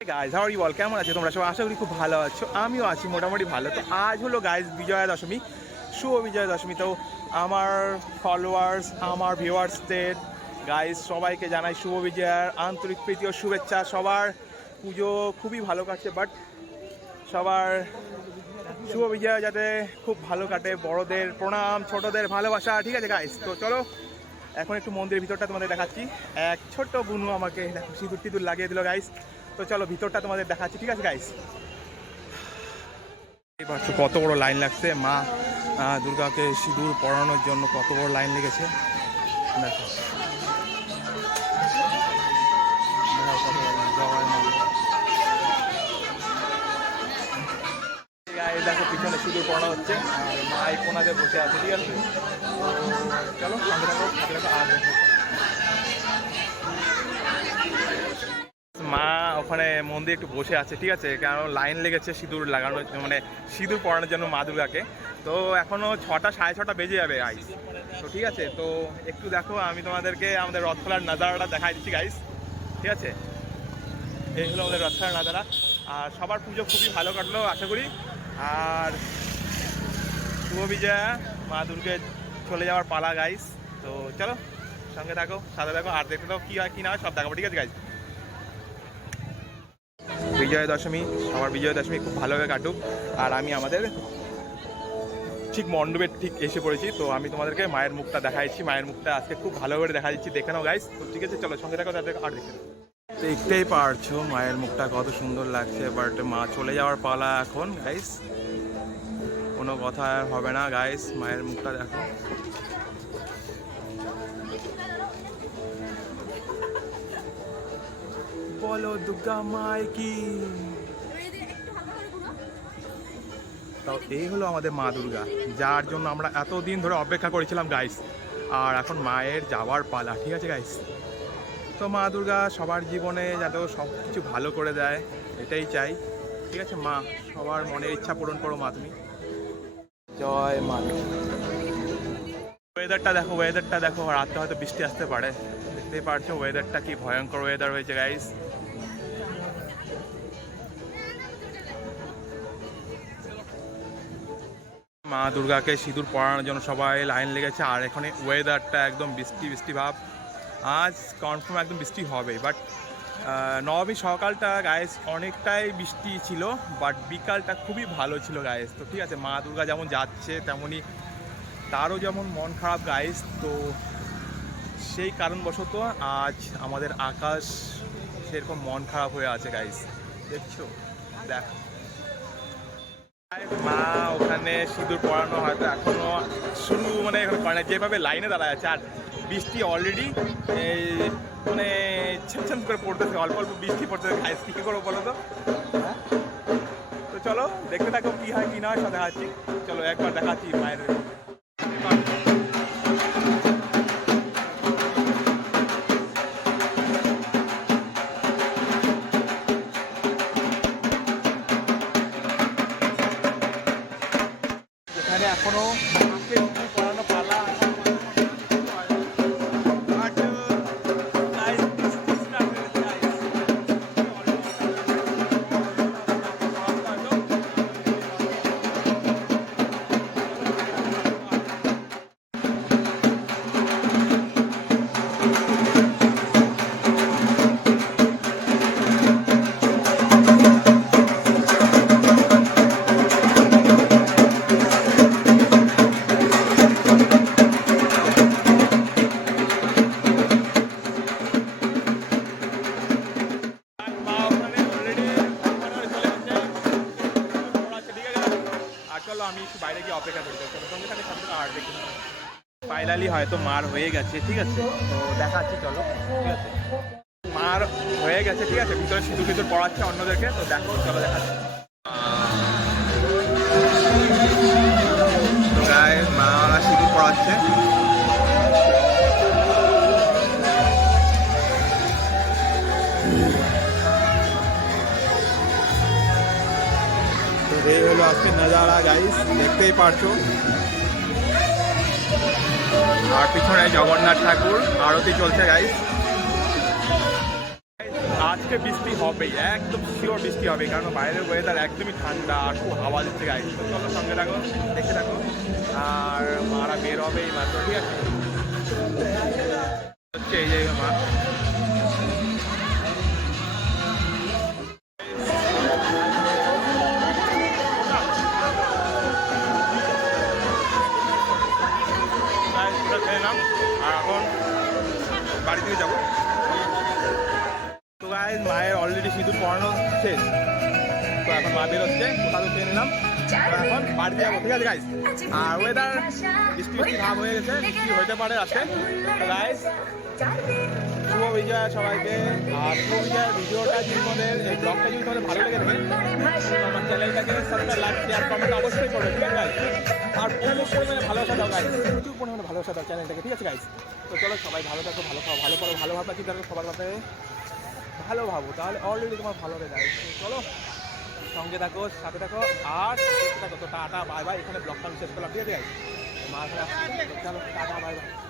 Guys how are you all, কেমন আছে তোমরা সবাই? আশা করি খুব ভালো আছো, আমিও আছি মোটামুটি ভালো। তো আজ হলো গাইজ বিজয়া দশমী, শুভ বিজয়া দশমী। তো আমার ফলোয়ার্স, আমার ভিউয়ার্সদের গাইজ সবাইকে জানাই শুভ বিজয়ার আন্তরিক প্রীতি ও শুভেচ্ছা। সবার পুজো খুবই ভালো কাটছে, বাট সবার শুভ বিজয়া যাতে খুব ভালো কাটে। বড়দের প্রণাম, ছোটদের ভালোবাসা, ঠিক আছে গাইজ? তো চলো এখন একটু মন্দিরের ভিতরটা তোমাদের দেখাচ্ছি। এক ছোট্ট বুনু আমাকে সিঁদুর টিঁদুর লাগিয়ে দিল গাইজ। তো চলো ভিতরটা তোমাদের দেখাচ্ছি, ঠিক আছে গাইস? এবার কত বড় লাইন লাগছে মা দুর্গাকে সিঁদুর পরানোর জন্য, কত বড় লাইন লেগেছে দেখো। দেখো পিছনে সিঁদুর পরানো হচ্ছে আর মা এই কোনাতে বসে আছে, ঠিক আছে? তো চলো সঙ্গে থাকো, আর মা ওখানে মন্দিরে একটু বসে আছে, ঠিক আছে? কারণ লাইন লেগেছে সিঁদুর লাগানোর, মানে সিঁদুর পরানোর জন্য মা দুর্গাকে। তো এখনও 6টা সাড়ে 6টা বেজে যাবে গাইস। তো ঠিক আছে, তো একটু দেখো, আমি তোমাদেরকে আমাদের রথখোলার নাজারাটা দেখাই দিচ্ছি গাইস, ঠিক আছে? এই হলো আমাদের রথখোলার নাজারা। আর সবার পুজো খুবই ভালো কাটলো আশা করি। আর শুভ বিজয়া, মা দুর্গার চলে যাওয়ার পালা গাইস। তো চলো সঙ্গে থাকো, সাথে থাকো, আর দেখতে দাও কী হয় কী না হয় সব দেখাবো, ঠিক আছে গাইস? বিজয়া দশমী, সবার বিজয়া দশমী খুব ভালোভাবে কাটুক। আর আমি আমাদের ঠিক মণ্ডপের ঠিক এসে পড়েছি। তো আমি তোমাদেরকে মায়ের মুখটা দেখাইছি, মায়ের মুখটা আজকে খুব ভালোভাবে দেখা দিচ্ছি, দেখে নাও গাইস। তো ঠিক আছে চলো সঙ্গে থাকো, তাদের আর দেখতেই পারছো মায়ের মুখটা কত সুন্দর লাগছে। বাট মা চলে যাওয়ার পালা এখন গাইস, কোনো কথা আর হবে না গাইস। মায়ের মুখটা দেখো, বলো দুর্গা মায় কি। তাও এই হলো আমাদের মা দুর্গা, যার জন্য আমরা এতদিন ধরে অপেক্ষা করেছিলাম গাইস। আর এখন মায়ের যাওয়ার পালা, ঠিক আছে গাইস? তো মা দুর্গা সবার জীবনে যাতে সব কিছু ভালো করে দেয়, এটাই চাই, ঠিক আছে? মা সবার মনের ইচ্ছা পূরণ করো মা তুমি। জয় মা। ওয়েদারটা দেখো, ওয়েদারটা দেখো, রাতে হয়তো বৃষ্টি আসতে পারে, দেখতেই পারছো ওয়েদারটা কি ভয়ঙ্কর ওয়েদার হয়েছে গাইস। মা দুর্গাকে সিঁদুর পরানোর জন্য সবাই লাইন লেগেছে। আর এখানে ওয়েদারটা একদম বৃষ্টি বৃষ্টি ভাব, আজ কনফার্ম একদম বৃষ্টি হবে। বাট নবমী সকালটা গাইস অনেকটাই বৃষ্টি ছিল, বাট বিকালটা খুবই ভালো ছিল গাইস। তো ঠিক আছে, মা দুর্গা যেমন যাচ্ছে তেমনই তারও যেমন মন খারাপ গাইস। তো সেই কারণবশত আজ আমাদের আকাশ সেরকম মন খারাপ হয়ে আছে গাইস, দেখছো? দেখ মা ওখানে সিঁদুর পরানো হয়তো এখনো শুরু, মানে এখন করে না, যেভাবে লাইনে দাঁড়ায় আছে। আর বৃষ্টি অলরেডি মানে ছিমছাম করে পড়তেছে, অল্প অল্প বৃষ্টি পড়তেছে গাইস, কী করবো বলো তো? তো চলো দেখতে থাকো কী হয় কী না হয়, সব দেখাচ্ছি। চলো একবার দেখাচ্ছি মায়ের। এখানে এখনো পড়ানো পালা আমি একটু বাইরে গিয়ে অপেক্ষা করি। সঙ্গে সাথে সাথে আর দেখি ফাইনালি হয়তো মার হয়ে গেছে, ঠিক আছে? তো দেখাচ্ছি চলো, ঠিক আছে? মার হয়ে গেছে, ঠিক আছে? ভিতরে সিঁদুর ভিতর পড়াচ্ছে অন্যদেরকে, তো দেখো চলো দেখাচ্ছি। তো গায়ে মা ওরা সিঁদুর পড়াচ্ছে। এই হলো আজকে নজারা গাইস, দেখতেই পারছো। আর পিছনে জগন্নাথ ঠাকুর আরতি চলছে গাইস। আজ আজকে বৃষ্টি হবেই, একদম শিওর বৃষ্টি হবে, কারণ বাইরের ওয়েদার একদমই ঠান্ডা আর খুব হাওয়া দিচ্ছে গাইজ। তো চলো সঙ্গে থাকো, দেখতে থাকো। আর মারা বের হবে এই মাত্র, ঠিক আছে? হচ্ছে এই যে মা, খেয়ে নাম। আর এখন বাড়ি থেকে যাবো। তো গাইজ মায়ের অলরেডি সিঁদুর পড়ানো শেষ, তো এখন মা বেরোচ্ছে, কোথাও খেয়ে নিলাম, এখন বাড়িতে যাবো, ঠিক আছে গাইজ? আর ওয়েদার বৃষ্টি বৃষ্টি ভাব হয়ে গেছে, বৃষ্টি হতে পারে আজকে। তো গাইজ শুভ বিজয়া সবাইকে। আর শুভ বিজয়ার ভিডিওটা যদি তোমাদের, এই ব্লগটা যদি তোমাদের ভালো লেগে থাকে, আমার চ্যানেলটাকে সাবস্ক্রাইব, লাইক, শেয়ার, কমেন্ট অবশ্যই করবে, ঠিক আছে গাইজ? আর প্রচুর পরিমাণে ভালোবাসা দাও গাইজ, প্রচুর পরিমাণে ভালোবাসা দাও চ্যানেলটাকে, ঠিক আছে গাইজ? তো চলো সবাই ভালো থাকো, ভালো খাও, ভালো করো, ভালো ভাবনা চিন্তা করো, সবার ব্যাপারে ভালো ভাবো, তাহলে অলরেডি তোমার ভালো হবে গাইজ। চলো সঙ্গে থাকো, সাথে থাকো, আর দেখতে থাকো। তো টাটা বাই বাই, এখানে ব্লগটা আমি শেষ করলাম, ঠিক আছে গাইজ? মা চলো টাটা বাই বাই।